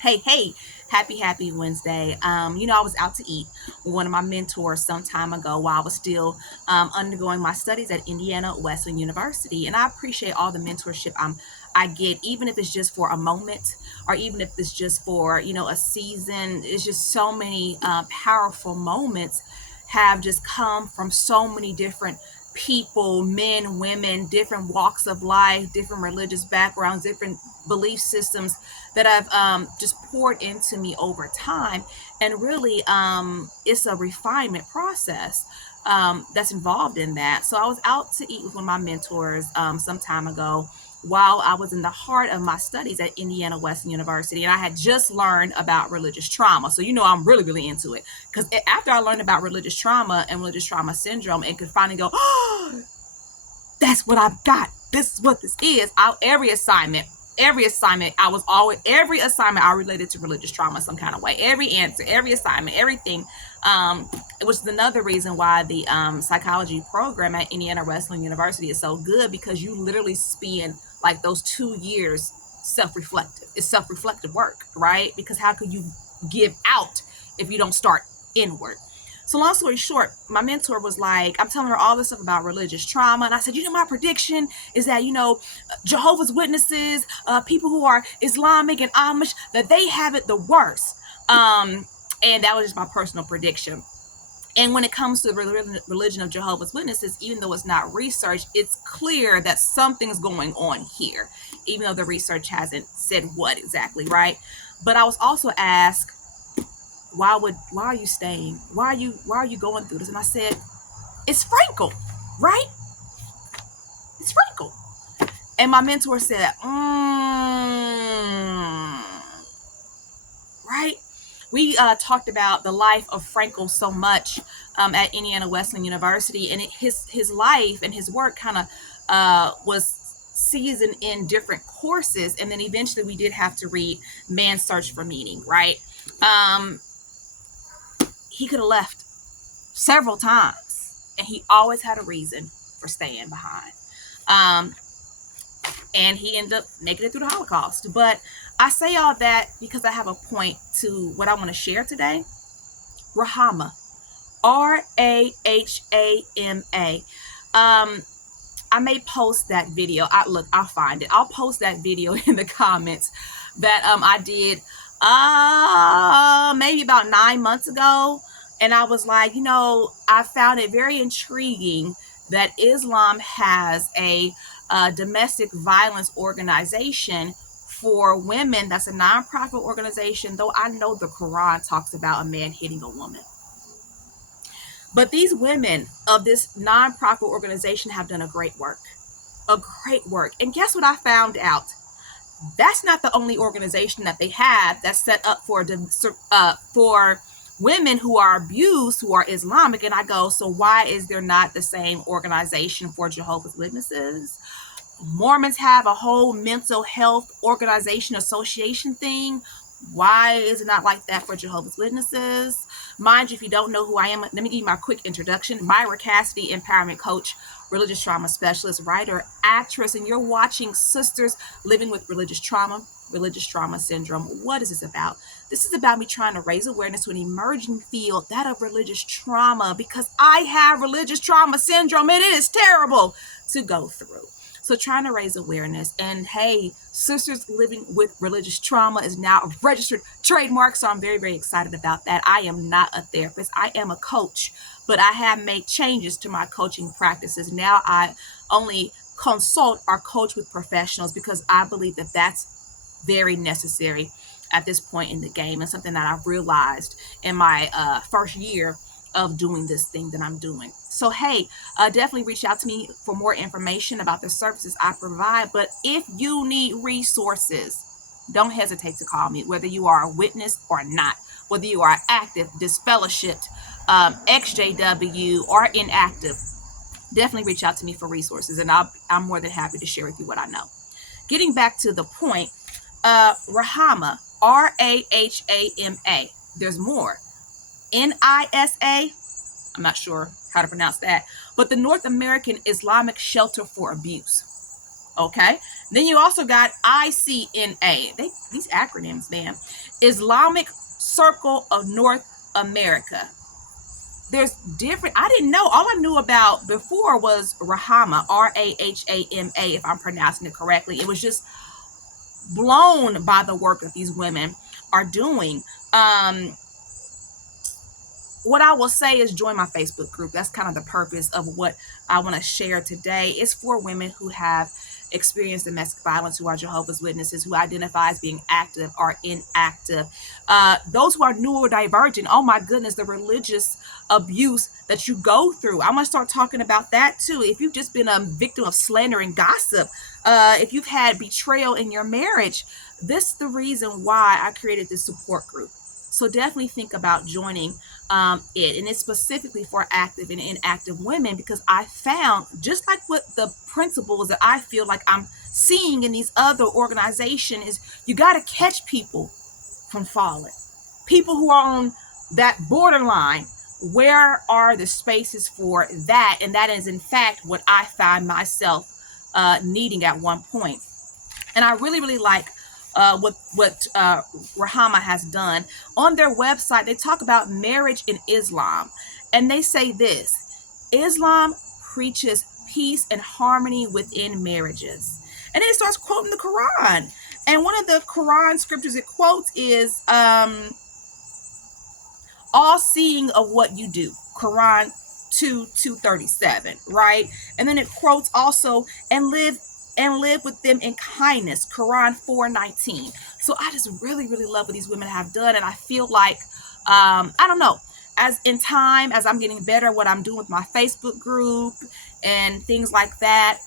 Hey, happy Wednesday. I was out to eat with one of my mentors some time ago while I was still undergoing my studies at Indiana Wesleyan University. And I appreciate all the mentorship I get, even if it's just for a moment or even if it's just for, a season. It's just so many powerful moments have just come from so many different people, men, women, different walks of life, different religious backgrounds, different belief systems that have just poured into me over time. And really, it's a refinement process that's involved in that. So I was out to eat with one of my mentors some time ago while I was in the heart of my studies at Indiana Wesleyan University. And I had just learned about religious trauma. So, I'm really, really into it. Because after I learned about religious trauma and religious trauma syndrome and could finally go, oh, that's what I've got. This is what this is. Every assignment I related to religious trauma some kind of way. Every answer, every assignment, everything. It was another reason why the psychology program at Indiana Wesleyan University is so good, because you literally spend like those 2 years self-reflective. It's self-reflective work, right? Because how could you give out if you don't start inward? So long story short, my mentor was like, I'm telling her all this stuff about religious trauma. And I said, my prediction is that, Jehovah's Witnesses, people who are Islamic and Amish, that they have it the worst. And that was just my personal prediction. And when it comes to the religion of Jehovah's Witnesses, even though it's not research, it's clear that something's going on here, even though the research hasn't said what exactly, right? But I was also asked, why are you staying? Why are you going through this? And I said, it's Frankel, right? It's Frankel. And my mentor said, right? We talked about the life of Frankel so much at Indiana Wesleyan University, and his life and his work kind of was seasoned in different courses, and then eventually we did have to read Man's Search for Meaning, right? He could have left several times, and he always had a reason for staying behind. And he ended up making it through the Holocaust. But I say all that because I have a point to what I want to share today. RAHAMA, RAHAMA. I may post that video. I'll find it. I'll post that video in the comments that I did maybe about 9 months ago. And I was like, I found it very intriguing that Islam has a domestic violence organization for women. That's a nonprofit organization, though I know the Quran talks about a man hitting a woman. But these women of this nonprofit organization have done a great work. And guess what I found out? That's not the only organization that they have that's set up for women who are abused, who are Islamic. And I go, so why is there not the same organization for Jehovah's Witnesses? Mormons have a whole mental health organization association thing. Why is it not like that for Jehovah's Witnesses? Mind you, if you don't know who I am, let me give you my quick introduction. Myra Cassidy, empowerment coach, religious trauma specialist, writer, actress, and you're watching Sisters Living with Religious Trauma Syndrome. What is this about? This is about me trying to raise awareness to an emerging field, that of religious trauma, because I have religious trauma syndrome and it is terrible to go through. So trying to raise awareness. And hey, Sisters Living with Religious Trauma is now a registered trademark. So I'm very, very excited about that. I am not a therapist. I am a coach, but I have made changes to my coaching practices. Now I only consult or coach with professionals because I believe that that's very necessary at this point in the game, and something that I've realized in my first year of doing this thing that I'm doing. So hey, definitely reach out to me for more information about the services I provide. But if you need resources, don't hesitate to call me, whether you are a witness or not, whether you are active, disfellowshipped, XJW, or inactive. Definitely reach out to me for resources, and I'm more than happy to share with you what I know. Getting back to the point, RAHAMA, RAHAMA. There's more. NISA, I'm not sure how to pronounce that, but the North American Islamic Shelter for Abuse. Okay. Then you also got ICNA. These acronyms, man. Islamic Circle of North America. There's different, I didn't know. All I knew about before was RAHAMA, RAHAMA, if I'm pronouncing it correctly. It was just blown by the work that these women are doing. What I will say is join my Facebook group. That's kind of the purpose of what I want to share today. It's for women who have experienced domestic violence, who are Jehovah's Witnesses, who identify as being active or inactive. Those who are neurodivergent, oh my goodness, the religious abuse that you go through. I'm going to start talking about that too. If you've just been a victim of slander and gossip, if you've had betrayal in your marriage, this is the reason why I created this support group. So definitely think about joining it. And it's specifically for active and inactive women, because I found, just like what the principles that I feel like I'm seeing in these other organizations, is you got to catch people from falling. People who are on that borderline, where are the spaces for that? And that is in fact what I find myself needing at one point. And I really, really like what RAHAMA has done. On their website, they talk about marriage in Islam. And they say this: Islam preaches peace and harmony within marriages. And then it starts quoting the Quran. And one of the Quran scriptures it quotes is all seeing of what you do. Quran 2:237, right? And then it quotes also, and live with them in kindness, Quran 4:19. So I just really, really love what these women have done. And I feel like, I don't know, as in time, as I'm getting better, what I'm doing with my Facebook group and things like that,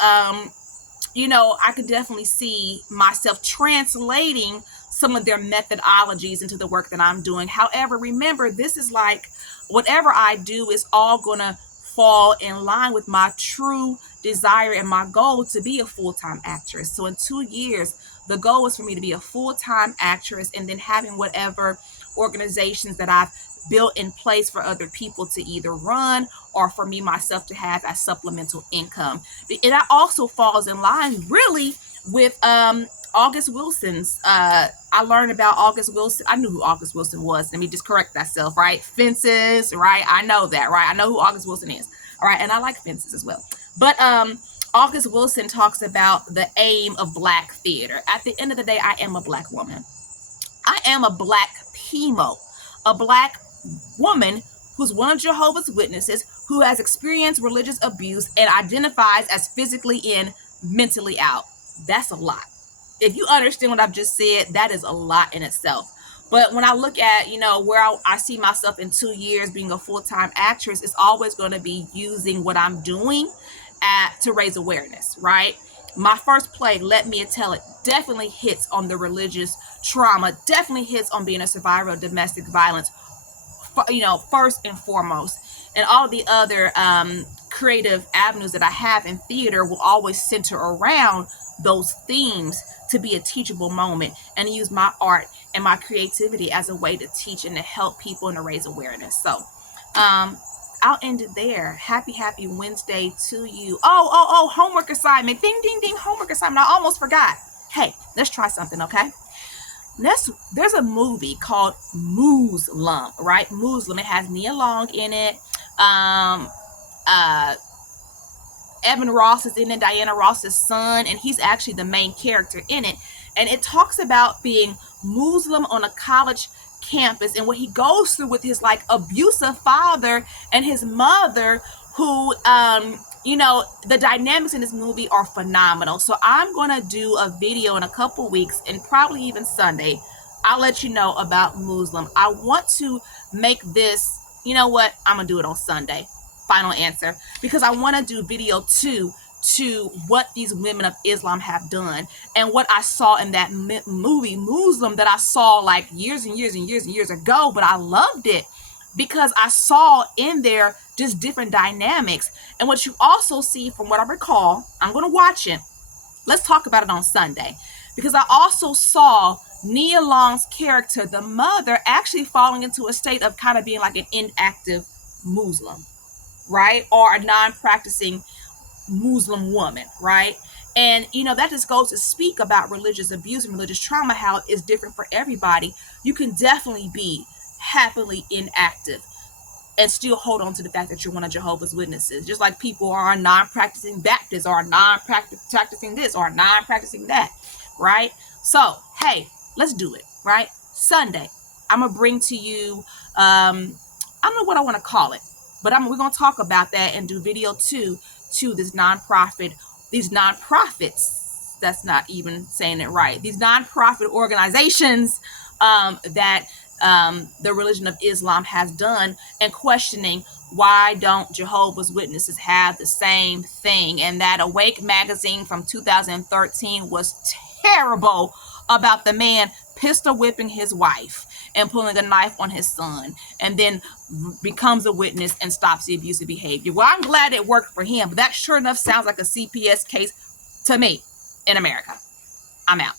you know, I could definitely see myself translating some of their methodologies into the work that I'm doing. However, remember, this is like, whatever I do is all gonna fall in line with my true desire and my goal to be a full-time actress. So in 2 years, the goal is for me to be a full-time actress, and then having whatever organizations that I've built in place for other people to either run or for me myself to have as supplemental income. And that also falls in line really with August Wilson's. I learned about August Wilson. I knew who August Wilson was. Let me just correct myself, right? Fences, right? I know that, right? I know who August Wilson is. All right. And I like Fences as well. But August Wilson talks about the aim of Black theater. At the end of the day, I am a Black woman. I am a Black PMO, a Black woman who's one of Jehovah's Witnesses, who has experienced religious abuse and identifies as physically in, mentally out. That's a lot. If you understand what I've just said, that is a lot in itself. But when I look at, you know, where I see myself in 2 years being a full-time actress, it's always going to be using what I'm doing to raise awareness, right? My first play, Let Me Tell It, definitely hits on the religious trauma, definitely hits on being a survivor of domestic violence, you know, first and foremost. And all the other creative avenues that I have in theater will always center around those themes to be a teachable moment, and use my art and my creativity as a way to teach and to help people and to raise awareness. So I'll end it there. Happy Wednesday to you. Oh, homework assignment. Ding, ding, ding, homework assignment. I almost forgot. Hey, let's try something, okay? There's a movie called Mooz-Lum, right? Mooz-Lum. It has Nia Long in it. Evan Ross is in it, Diana Ross's son, and he's actually the main character in it. And it talks about being Mooz-Lum on a college campus and what he goes through with his like abusive father and his mother, who you know, the dynamics in this movie are phenomenal. So I'm gonna do a video in a couple weeks, and probably even Sunday, I'll let you know about Mooz-Lum. I want to make this, you know what, I'm gonna do it on Sunday, final answer, because I want to do video 2 to what these women of Islam have done, and what I saw in that movie Mooz-Lum, that I saw like years and years and years and years ago, but I loved it because I saw in there just different dynamics. And what you also see, from what I recall, I'm going to watch it, let's talk about it on Sunday, because I also saw Nia Long's character, the mother, actually falling into a state of kind of being like an inactive Muslim, right? Or a non-practicing Muslim woman, right? And, you know, that just goes to speak about religious abuse and religious trauma, how it's different for everybody. You can definitely be happily inactive and still hold on to the fact that you're one of Jehovah's Witnesses. Just like people are non-practicing Baptists or non-practicing this or non-practicing that, right? So, hey, let's do it, right? Sunday, I'm going to bring to you, I don't know what I want to call it, but we're going to talk about that and do video 2 to this nonprofit, these nonprofits, that's not even saying it right, these nonprofit organizations that the religion of Islam has done, and questioning why don't Jehovah's Witnesses have the same thing. And that Awake magazine from 2013 was terrible about the man pistol whipping his wife and pulling a knife on his son, and then becomes a witness and stops the abusive behavior. Well, I'm glad it worked for him, but that sure enough sounds like a CPS case to me in America. I'm out.